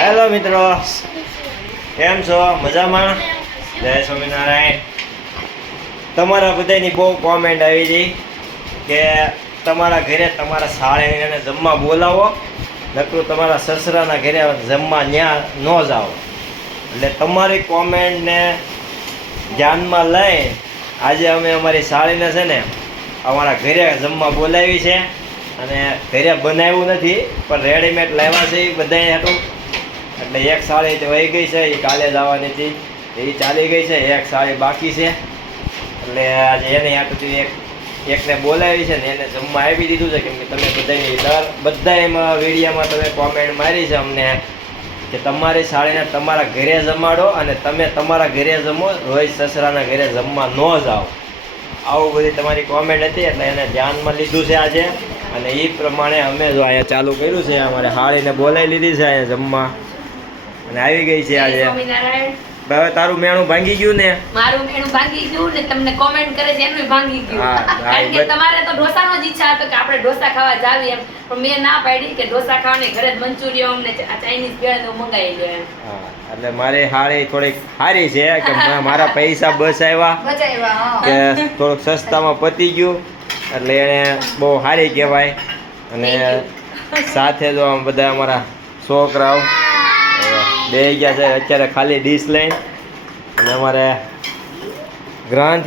Hello મિત્રો. કેમ છો? મજામાં? જય સ્વામિનારાયણ. તમારા બધાની બહુ કોમેન્ટ આવી હતી કે તમારા ઘરે તમારા સાળીને જમવા બોલાવો, નકરું તમારા સસરાના ઘરે જમવા ન્યા ન જાઓ. એટલે તમારી કોમેન્ટને ધ્યાનમાં લઈ આજે અમે અમારી સાળીને છે ને, અમારા ઘરે જમવા બોલાવી છે. અને ઘરે બનાવ્યું નથી, પણ રેડીમેડ લાવ્યા છે એ બધાએ હતું એટલે એક સાડી તો વહી ગઈ છે એ કાલે જ આવવાની હતી. એ ચાલી ગઈ છે, એક સાડી બાકી છે. એટલે આજે એને હાટું એક, એકને બોલાવી છે ને એને જમવા આપી દીધું છે, કેમ કે તમે બધાની દર, બધા એમાં વિડીયોમાં તમે કોમેન્ટ મારી છે અમને કે તમારી સાડીને તમારા ઘરે જમાડો અને તમે તમારા ઘરે જમો, રોહિત સસરાના ઘરે જમવા ન જાઓ. આવું બધી તમારી કોમેન્ટ હતી, એટલે એને ધ્યાનમાં લીધું છે આજે. અને એ પ્રમાણે અમે જો અહીંયા ચાલુ કર્યું છે, અમારે હાળીને બોલાવી લીધી છે અહીંયા જમવા. અને આવી ગઈ છે આજે. હવે તારું મેણું ભાંગી ગયું ને? મારું મેણું ભાંગી ગયું ને તમને કોમેન્ટ કરે છે એનું ભાંગી ગયું. કારણ કે તમારે તો ઢોસાનો જ ઈચ્છા હતો કે આપણે ઢોસા ખાવા જાવી એમ. પણ મેં ના પાડી કે ઢોસા ખાવાની ઘરે જ મંચુરિયમ ને ચાઇનીઝ ભેળ ને મંગાવી લો એમ. એટલે મારે હારે થોડીક સારી છે કે મારા પૈસા બચાવ્યા કે થોડુંક સસ્તામાં પતી ગયું. એટલે એને બહુ સારી કહેવાય. અને સાથે જો આમ બધા અમારા છોકરાઓ. બે ગયા છે અત્યારે ખાલી ડીશ લઈને. અને અમારે ગ્રાન્ડ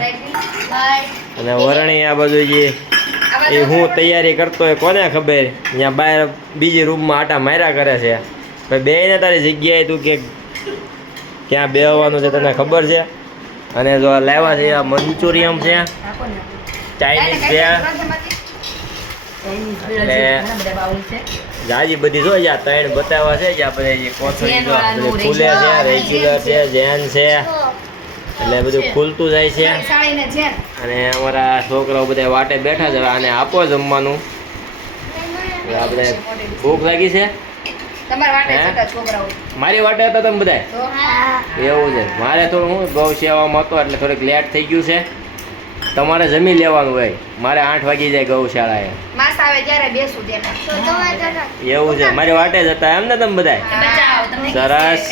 અને વરણી આ બાજુ જે એ હું તૈયારી કરતો હોય કોને ખબર? ત્યાં બહાર બીજી રૂમમાં આટા માર્યા કરે છે. ભાઈ બે ને તારી જગ્યાએ તું કે ક્યાં બેહવાનું છે તને ખબર છે? અને જો આ લાવ્યા છે આ મંચુરિયમ છે. ચાઇનીઝ છે. જાજી બધી જો ત્રણ બતાવવા છે જે આપણે કોથળી છે રેગ્યુલર છે જેન છે એટલે બધું ખુલતું જાય છે. અને અમારા છોકરાઓ બધા વાટે બેઠા છે આને આપો જમવાનું. આપણે ભૂખ લાગી છે? મારી વાટે હતા તમે બધા? એવું છે. મારે થોડું હું ગૌ સેવામાં હતો એટલે થોડીક લેટ થઈ ગયું છે. તમારે જમી લેવાનું હોય. મારે આઠ વાગી જાય ગૌશાળાએ માસ આવે ત્યારે બેસું એવું છે. મારી વાટે જતા એમ ને તમે બધા સરસ.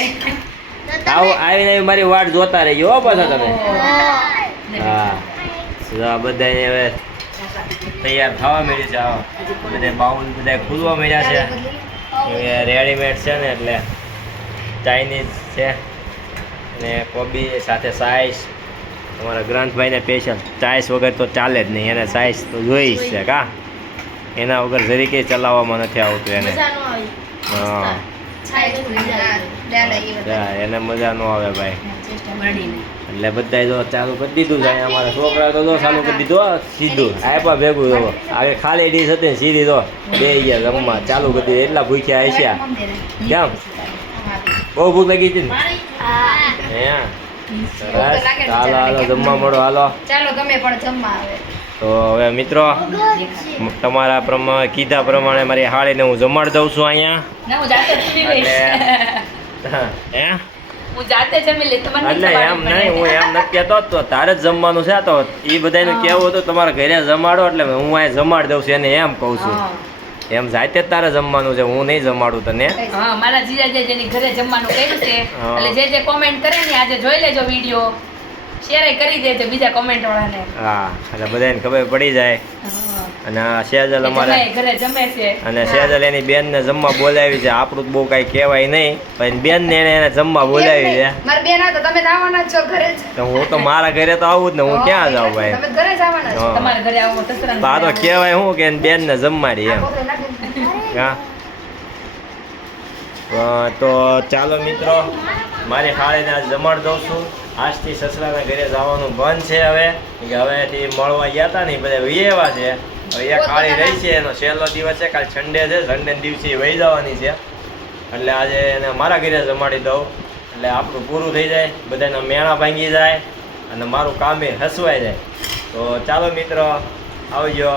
આવો આવીને આવી મારી વાટ જોતા રહીજો હો પાછા તમે. હા. જો બધાને હવે તૈયાર થવા મળી છે આવો. બધા બાઉલ બધા ખુલવા મળ્યા છે. એ રેડીમેડ છે ને એટલે ચાઇનીઝ છે. ને કોબી સાથે સાઈઝ તમારા ગ્રંથભાઈને સ્પેશિયલ ચાઇસ વગર તો ચાલે જ નહીં એને સાઇઝ તો જોઈ જ છે કા? એના વગર જરીકે ચલાવવામાં નથી આવતું એને. હા. એને મજા ન આવે ભાઈ. એટલે બધા જો ચાલુ કરી દીધું છે અમારા છોકરા તો જો ચાલુ કરી દીધું સીધું. આપ્યા ભેગું જો. આગળ ખાલી ડીશ હતી ને સીધી તો. બે ગયા રમવા ચાલુ કરી દીધું એટલા ભૂખ્યા આસ્યા કેમ? બહુ ભૂખ લાગી હતી ને? હે? હાલો હાલો જમવા મળો હાલો. ચાલો ગમે પણ જમવા આવે. તો હવે મિત્રો તમારા પ્રમાણે કીધા પ્રમાણે મારી હાળીને હું જમાડ દઉં છું અહીંયા. ના હું એટલે હે? હું જાતે જમી લઈશ. તમારે એટલે એમ નહીં હું એમ નથી કહેતો તો તારે જ જમવાનું છે તો એ બધાને. કેવું હતું તમારા ઘરે જમાડો એટલે હું અહીંયા જમાડ દઉં છું એને એમ કહું છું. એમ જાતે તે તારે જમવાનું છે હું નહીં જમાડું તને. હા મારા જીજાજી જેની ઘરે જમવાનું કર્યું છે એટલે જે જે કોમેન્ટ કરે ને આજે જોઈ લેજો વિડિયો શેર કરી દેજો બીજા કોમેન્ટ વાળાને. હા એટલે બધાને ખબર પડી જાય. અને આ સેજલ અમારે ઘરે જમે છે. અને સેજલ એની બેનને જમવા બોલાવી છે આપણું જ બહુ કાંઈ કહેવાય નહીં પણ બેનને એને એને જમવા બોલાવી છે. મારી બેન તો તમે આવવાના છો ઘરે તો હું તો મારા ઘરે તો આવું જ ને હું ક્યાં જાઉં ભાઈ? તમે ઘરે જ આવવાના છો. તમારા ઘરે આવો તો આ તો કહેવાય હું કે બેનને જમવાડી એમ. હા. તો ચાલો મિત્રો મારી ખાળીને આજ જમાડ દઉં છું. આજથી સસરાના ઘરે જવાનું બંધ છે હવે કે હવેથી મળવા ગયા હતા ને બધા આવ્યા છે. હવે હાળી રહી છે એનો છેલ્લો દિવસ છે કાલે સન્ડે છે સન્ડે દિવસે વહી જવાની છે. એટલે આજે એને મારા ઘરે જમાડી દઉં. એટલે આપણું પૂરું થઈ જાય બધાના મેણા ભાંગી જાય અને મારું કામ એ હસવાઈ જાય. તો ચાલો મિત્રો આવજો.